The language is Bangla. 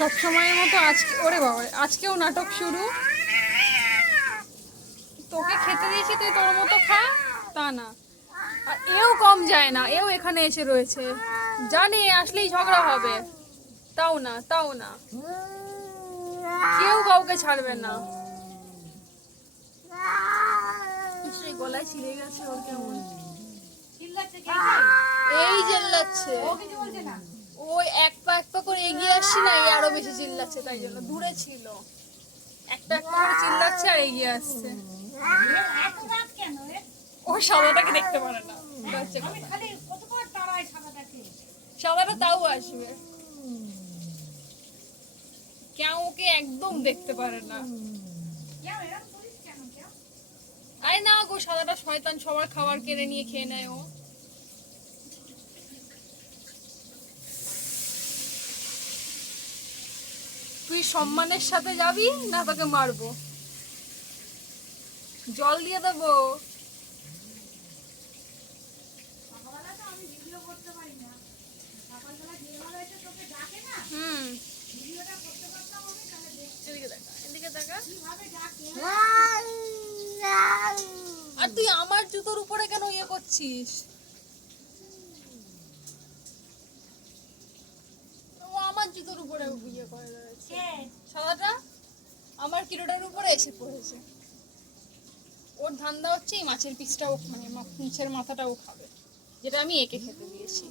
সব সময়ের মতো আজকে, ওরে বাবা, আজকেও নাটক শুরু। তোকে খেতে দিয়েছি, তুই তোর মতো খা, তা না। আর এও কম যায় না, এও এখানে এসে রয়েছে, জানি আসলেই ঝগড়া হবে। তাও না, তাও না, কেউ কাউকে ছাড়বে না। সেই গলায় ছিঁড়ে গেছে ওর, কেমন এই চিল্লাচ্ছে। ওই এক পা করে এগিয়ে আসছি না, এই আরো বেশি চিল্লাচ্ছে, তাই জন্য দূরে ছিল, একটা একটা করে চিল্লাচ্ছে আর এগিয়ে আসছে। ও সাদাটাকে দেখতে পারে না, সাদাটা তাও আসবে, কেউ ওকে একদম দেখতে পারে না। আরে না গো, সাদাটা শয়তান, সবার খাবার কেড়ে নিয়ে খেয়ে নেয় ও। তুই সম্মানের সাথে যাবি না তোকে মারবো? জল দিয়ে দেবো। হুম, এদিকে দেখা, এদিকে দেখা। আর তুই আমার জুতোর উপরে কেন ইয়ে করছিস? ও আমার জুতোর উপরে ইয়ে করে রয়েছে, সাদাটা আমার কিলোটার উপরে এসে পড়েছে। ওর ধান্দা হচ্ছে এই মাছের পিসটাও, মানে মাছের মাথাটাও খাবে, যেটা আমি একে খেতে দিয়েছি।